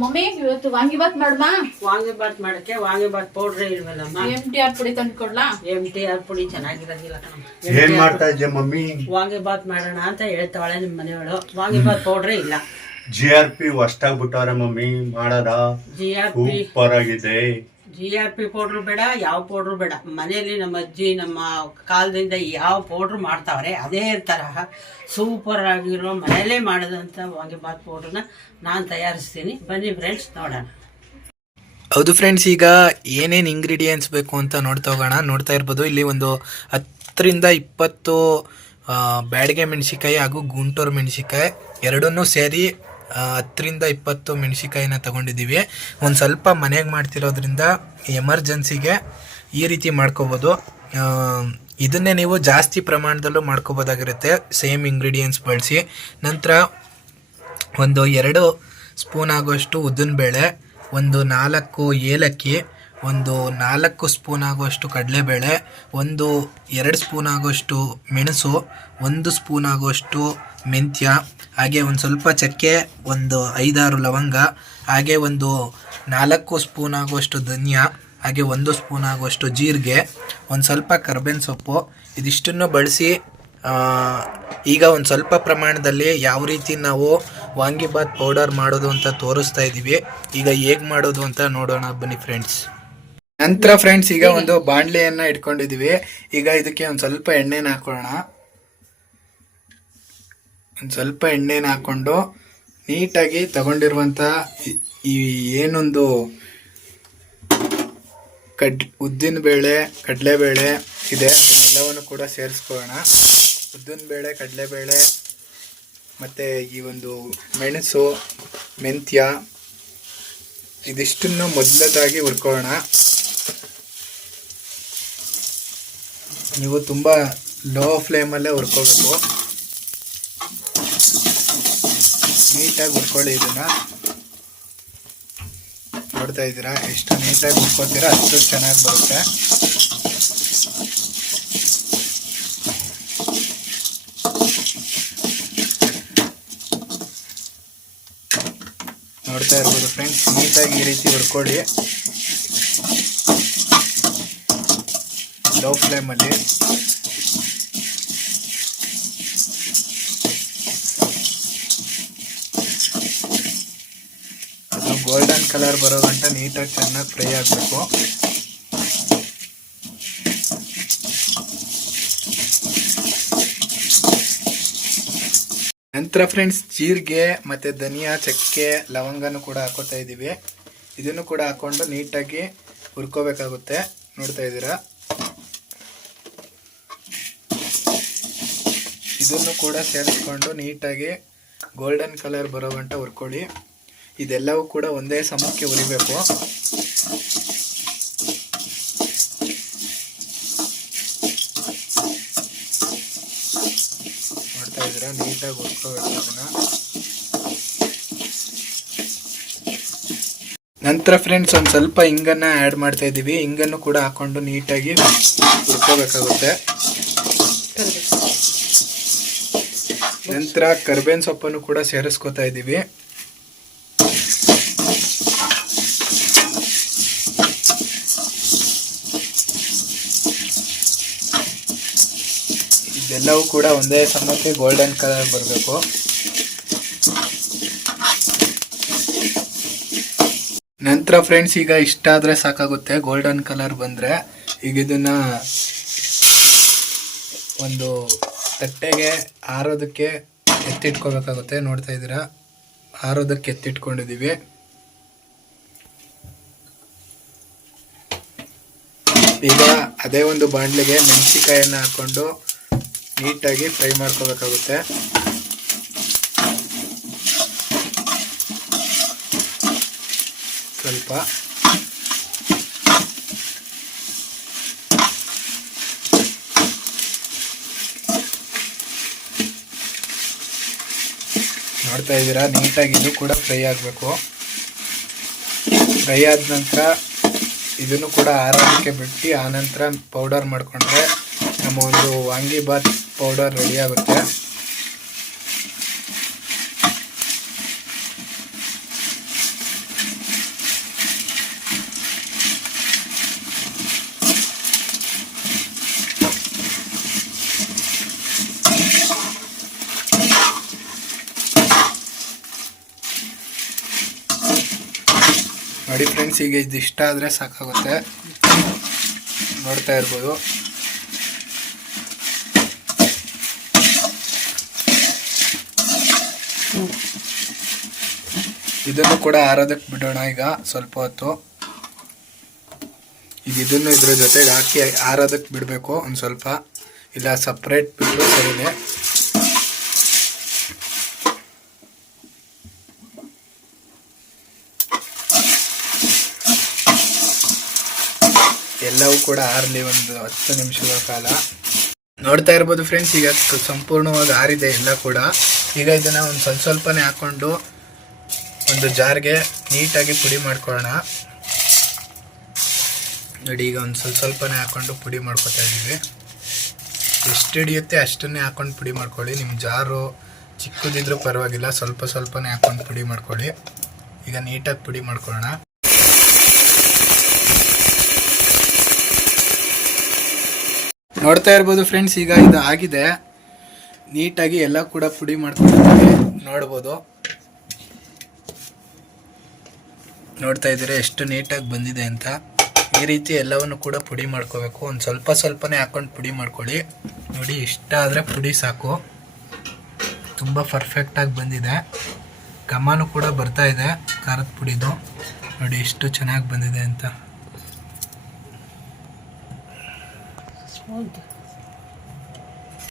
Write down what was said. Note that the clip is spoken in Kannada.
ಮಮ್ಮಿ ಇವತ್ತು ವಾಂಗಿಬಾತ್ ಮಾಡಮ್ಮ. ವಾಂಗಿಬಾತ್ ಮಾಡಕ್ಕೆ ವಾಂಗಿಬಾತ್ ಪೌಡ್ರೇ ಇಲ್ವಲ್ಲಮ್ಮ. MTR ಪುಡಿ ತಂದು ಕೊಡ್ಲಾ? MTR ಪುಡಿ ಚೆನ್ನಾಗಿರೋದಿಲ್ಲ ಕಣಮ್ಮ. ಏನ್ ಮಾಡ್ತಾ ಇದ್ದೆ ಮಮ್ಮಿ? ವಾಂಗಿಬಾತ್ ಮಾಡೋಣ ಅಂತ ಹೇಳ್ತಾವಳೆ ನಿಮ್ಮ ಮನೆಯವಳು. ವಾಂಗಿಬಾತ್ ಪೌಡ್ರೇ ಇಲ್ಲ. GRP ಹೊಸ್ದಾಗ್ ಬಿಟ್ಟವ್ರೆ ಮಮ್ಮಿ, ಮಾಡದ ಸೂಪರ್ ಆಗಿದೆ. GRP ಪೌಡ್ರು ಬೇಡ, ಯಾವ ಪೌಡ್ರು ಬೇಡ. ಮನೆಯಲ್ಲಿ ನಮ್ಮ ಅಜ್ಜಿ ನಮ್ಮ ಕಾಲದಿಂದ ಯಾವ ಪೌಡ್ರು ಮಾಡ್ತಾವ್ರೆ ಅದೇ ತರಹ ಸೂಪರ್ ಆಗಿರೋ ಮನೆಯಲ್ಲೇ ಮಾಡಿದಂಥ ವಾಂಗಿಬಾತ್ ಪೌಡ್ರನ್ನ ನಾನು ತಯಾರಿಸ್ತೀನಿ. ಬನ್ನಿ ಫ್ರೆಂಡ್ಸ್ ನೋಡೋಣ. ಹೌದು ಫ್ರೆಂಡ್ಸ್, ಈಗ ಏನೇನು ಇಂಗ್ರೀಡಿಯೆಂಟ್ಸ್ ಬೇಕು ಅಂತ ನೋಡ್ತಾ ಇರ್ಬೋದು. ಇಲ್ಲಿ ಒಂದು 10ರಿಂದ 20 ಬ್ಯಾಡಗೆ ಮೆಣಸಿಕಾಯಿ ಹಾಗೂ ಗುಂಟೂರು ಮೆಣಸಿಕಾಯಿ ಎರಡನ್ನೂ ಸೇರಿ 10ರಿಂದ 20 ಮೆಣಸಿಕಾಯಿನ ತಗೊಂಡಿದ್ದೀವಿ. ಒಂದು ಸ್ವಲ್ಪ ಮನೆಗೆ ಮಾಡ್ತಿರೋದ್ರಿಂದ ಎಮರ್ಜೆನ್ಸಿಗೆ ಈ ರೀತಿ ಮಾಡ್ಕೋಬೋದು. ಇದನ್ನೇ ನೀವು ಜಾಸ್ತಿ ಪ್ರಮಾಣದಲ್ಲೂ ಮಾಡ್ಕೋಬೋದಾಗಿರುತ್ತೆ ಸೇಮ್ ಇಂಗ್ರೀಡಿಯೆಂಟ್ಸ್ ಬಳಸಿ. ನಂತರ ಒಂದು 2 ಸ್ಪೂನ್ ಆಗುವಷ್ಟು ಉದ್ದಿನಬೇಳೆ, ಒಂದು 4 ಏಲಕ್ಕಿ, ಒಂದು 4 ಸ್ಪೂನ್ ಆಗುವಷ್ಟು ಕಡಲೆಬೇಳೆ, ಒಂದು 2 ಸ್ಪೂನ್ ಆಗುವಷ್ಟು ಮೆಣಸು, 1 ಸ್ಪೂನ್ ಆಗುವಷ್ಟು ಮೆಂತ್ಯ, ಹಾಗೆ ಒಂದು ಸ್ವಲ್ಪ ಚಕ್ಕೆ, ಒಂದು 5-6 ಲವಂಗ, ಹಾಗೆ ಒಂದು 4 ಸ್ಪೂನ್ ಆಗುವಷ್ಟು ಧನಿಯಾ, ಹಾಗೆ 1 ಸ್ಪೂನ್ ಆಗುವಷ್ಟು ಜೀರಿಗೆ, ಒಂದು ಸ್ವಲ್ಪ ಕರ್ಬೇವಿನ ಸೊಪ್ಪು. ಇದಿಷ್ಟನ್ನು ಬಳಸಿ ಈಗ ಒಂದು ಸ್ವಲ್ಪ ಪ್ರಮಾಣದಲ್ಲಿ ಯಾವ ರೀತಿ ನಾವು ವಾಂಗಿಬಾತ್ ಪೌಡರ್ ಮಾಡೋದು ಅಂತ ತೋರಿಸ್ತಾ ಇದ್ದೀವಿ. ಈಗ ಹೇಗೆ ಮಾಡೋದು ಅಂತ ನೋಡೋಣ ಬನ್ನಿ ಫ್ರೆಂಡ್ಸ್. ನಂತರ ಫ್ರೆಂಡ್ಸ್, ಈಗ ಒಂದು ಬಾಣಲೆಯನ್ನು ಇಟ್ಕೊಂಡಿದ್ದೀವಿ. ಈಗ ಇದಕ್ಕೆ ಒಂದು ಸ್ವಲ್ಪ ಎಣ್ಣೆನ ಹಾಕೊಳ್ಳೋಣ. ಒಂದು ಸ್ವಲ್ಪ ಎಣ್ಣೆನ ಹಾಕ್ಕೊಂಡು ನೀಟಾಗಿ ತಗೊಂಡಿರುವಂಥ ಈ ಏನೊಂದು ಉದ್ದಿನಬೇಳೆ, ಕಡಲೆಬೇಳೆ ಇದೆ ಅದನ್ನೆಲ್ಲವನ್ನು ಕೂಡ ಸೇರಿಸ್ಕೊಳ್ಳೋಣ. ಉದ್ದಿನಬೇಳೆ, ಕಡಲೆಬೇಳೆ ಮತ್ತು ಈ ಒಂದು ಮೆಣಸು, ಮೆಂತ್ಯ ಇದಿಷ್ಟನ್ನು ಮೊದಲದಾಗಿ ಹುರ್ಕೊಳ್ಳೋಣ. ನೀವು ತುಂಬ ಲೋ ಫ್ಲೇಮಲ್ಲೇ ಹುರ್ಕೋಬೇಕು. ನೀಟಾಗಿ ಹುರ್ಕೊಳ್ಳಿ. ಇದನ್ನು ನೋಡ್ತಾ ಇದ್ದೀರಾ, ಎಷ್ಟು ನೀಟಾಗಿ ಹುರ್ಕೋತೀರಾ ಅಷ್ಟು ಚೆನ್ನಾಗಿ ಬರುತ್ತೆ. ನೋಡ್ತಾ ಇರ್ಬೋದು ಫ್ರೆಂಡ್ಸ್, ನೀಟಾಗಿ ಈ ರೀತಿ ಹುರ್ಕೊಳ್ಳಿ ಲೋ ಫ್ಲೇಮಲ್ಲಿ. ಅದು ಗೋಲ್ಡನ್ ಕಲರ್ ಬರೋ ಗಂಟ ನೀಟಾಗಿ ಚೆನ್ನಾಗಿ ಫ್ರೈ ಆಗಬೇಕು. ನಂತರ ಫ್ರೆಂಡ್ಸ್, ಜೀರಿಗೆ ಮತ್ತು ಧನಿಯಾ, ಚಕ್ಕೆ, ಲವಂಗನೂ ಕೂಡ ಹಾಕೋತಾ ಇದ್ದೀವಿ. ಇದನ್ನು ಕೂಡ ಹಾಕ್ಕೊಂಡು ನೀಟಾಗಿ ಹುರ್ಕೋಬೇಕಾಗುತ್ತೆ. ನೋಡ್ತಾ ಇದ್ದೀರಾ, ಇದನ್ನು ಕೂಡ ಸೇರಿಸ್ಕೊಂಡು ನೀಟಾಗಿ ಗೋಲ್ಡನ್ ಕಲರ್ ಬರೋ ಗಂಟ ಹುರ್ಕೊಳ್ಳಿ. ಇದೆಲ್ಲವೂ ಕೂಡ ಒಂದೇ ಸಮಕ್ಕೆ ಹುರಿಬೇಕು. ನೋಡ್ತಾ ಇದ್ದೀರಾ, ನೀಟಾಗಿ ಹುರ್ಕೋಬೇಕು ಅದನ್ನು. ನಂತರ ಫ್ರೆಂಡ್ಸ್, ಒಂದು ಸ್ವಲ್ಪ ಹಿಂಗನ್ನು ಆ್ಯಡ್ ಮಾಡ್ತಾ ಇದ್ದೀವಿ. ಹಿಂಗನ್ನು ಕೂಡ ಹಾಕ್ಕೊಂಡು ನೀಟಾಗಿ ಹುರ್ಕೋಬೇಕಾಗುತ್ತೆ. ನಂತರ ಕರ್ಬೇವಿನ ಸೊಪ್ಪನ್ನು ಕೂಡ ಸೇರಿಸ್ಕೊತಾ ಇದ್ದೀವಿ. ಇದೆಲ್ಲವೂ ಕೂಡ ಒಂದೇ ಸಮಕ್ಕೆ ಗೋಲ್ಡನ್ ಕಲರ್ ಬರಬೇಕು. ನಂತರ ಫ್ರೆಂಡ್ಸ್, ಈಗ ಇಷ್ಟ ಆದರೆ ಸಾಕಾಗುತ್ತೆ ಗೋಲ್ಡನ್ ಕಲರ್ ಬಂದರೆ. ಈಗ ಇದನ್ನು ಒಂದು ತಟ್ಟೆಗೆ ಆರೋದಕ್ಕೆ ಎತ್ತಿಟ್ಕೋಬೇಕಾಗುತ್ತೆ. ನೋಡ್ತಾ ಇದ್ದೀರಾ, ಆರೋದಕ್ಕೆ ಎತ್ತಿಟ್ಕೊಂಡಿದ್ದೀವಿ. ಈಗ ಅದೇ ಒಂದು ಬಾಣಲೆಗೆ ಮೆಣಸಿಕಾಯನ್ನು ಹಾಕ್ಕೊಂಡು ನೀಟಾಗಿ ಫ್ರೈ ಮಾಡ್ಕೋಬೇಕಾಗುತ್ತೆ. ಸ್ವಲ್ಪ ನೋಡ್ತಾ ಇದ್ದೀರಾ, ನೀಟಾಗಿ ಇದು ಕೂಡ ಫ್ರೈ ಆಗಬೇಕು. ಫ್ರೈ ಆದ ನಂತರ ಇದನ್ನು ಕೂಡ ಆರೋದಕ್ಕೆ ಬಿಟ್ಟು ಆನಂತರ ಪೌಡರ್ ಮಾಡಿಕೊಂಡ್ರೆ ನಮ್ಮ ಒಂದು ವಾಂಗಿಬಾತ್ ಪೌಡರ್ ರೆಡಿ ಆಗುತ್ತೆ. ನೋಡಿ ಫ್ರೆಂಡ್ಸ್, ಈಗ ಇದು ಇಷ್ಟ ಆದರೆ ಸಾಕಾಗುತ್ತೆ. ನೋಡ್ತಾ ಇರ್ಬೋದು. ಇದನ್ನು ಕೂಡ ಆರೋದಕ್ಕೆ ಬಿಡೋಣ ಈಗ ಸ್ವಲ್ಪ ಹೊತ್ತು. ಈಗ ಇದನ್ನು ಇದ್ರ ಜೊತೆಗೆ ಹಾಕಿ ಆರೋದಕ್ಕೆ ಬಿಡಬೇಕು ಒಂದು ಸ್ವಲ್ಪ, ಇಲ್ಲ ಸಪ್ರೇಟ್ ಬಿಟ್ಟು ಸರಿನೇ. ಎಲ್ಲವೂ ಕೂಡ ಆರಲಿ ಒಂದು 10 ನಿಮಿಷಗಳ ಕಾಲ. ನೋಡ್ತಾ ಇರ್ಬೋದು ಫ್ರೆಂಡ್ಸ್, ಈಗ ಸಂಪೂರ್ಣವಾಗಿ ಆರಿದೆ ಎಲ್ಲ ಕೂಡ. ಈಗ ಇದನ್ನು ಒಂದು ಸ್ವಲ್ಪನೇ ಹಾಕ್ಕೊಂಡು ಒಂದು ಜಾರ್ಗೆ ನೀಟಾಗಿ ಪುಡಿ ಮಾಡ್ಕೊಳ್ಳೋಣ. ನೋಡಿ, ಈಗ ಒಂದು ಸ್ವಲ್ಪನೇ ಹಾಕ್ಕೊಂಡು ಪುಡಿ ಮಾಡ್ಕೊತಾ ಇದ್ದೀವಿ. ಎಷ್ಟು ಹಿಡಿಯುತ್ತೆ ಅಷ್ಟನ್ನೇ ಹಾಕ್ಕೊಂಡು ಪುಡಿ ಮಾಡ್ಕೊಳ್ಳಿ. ನಿಮ್ಮ ಜಾರು ಚಿಕ್ಕದಿದ್ರೂ ಪರವಾಗಿಲ್ಲ, ಸ್ವಲ್ಪನೇ ಹಾಕ್ಕೊಂಡು ಪುಡಿ ಮಾಡ್ಕೊಳ್ಳಿ. ಈಗ ನೀಟಾಗಿ ಪುಡಿ ಮಾಡ್ಕೊಳ್ಳೋಣ. ನೋಡ್ತಾ ಇರ್ಬೋದು ಫ್ರೆಂಡ್ಸ್, ಈಗ ಇದು ಆಗಿದೆ. ನೀಟಾಗಿ ಎಲ್ಲ ಕೂಡ ಪುಡಿ ಮಾಡ್ಕೊಂಡಿದ್ದೀವಿ. ನೋಡ್ಬೋದು, ನೋಡ್ತಾ ಇದ್ದೀರಾ ಎಷ್ಟು ನೀಟಾಗಿ ಬಂದಿದೆ ಅಂತ. ಈ ರೀತಿ ಎಲ್ಲವನ್ನು ಕೂಡ ಪುಡಿ ಮಾಡ್ಕೋಬೇಕು. ಒಂದು ಸ್ವಲ್ಪನೇ ಹಾಕ್ಕೊಂಡು ಪುಡಿ ಮಾಡ್ಕೊಳ್ಳಿ. ನೋಡಿ, ಇಷ್ಟ ಆದರೆ ಪುಡಿ ಸಾಕು. ತುಂಬ ಪರ್ಫೆಕ್ಟಾಗಿ ಬಂದಿದೆ. ಘಮನೂ ಕೂಡ ಬರ್ತಾ ಇದೆ ಖಾರದ ಪುಡಿದು. ನೋಡಿ ಎಷ್ಟು ಚೆನ್ನಾಗಿ ಬಂದಿದೆ ಅಂತ. ಹೌದು.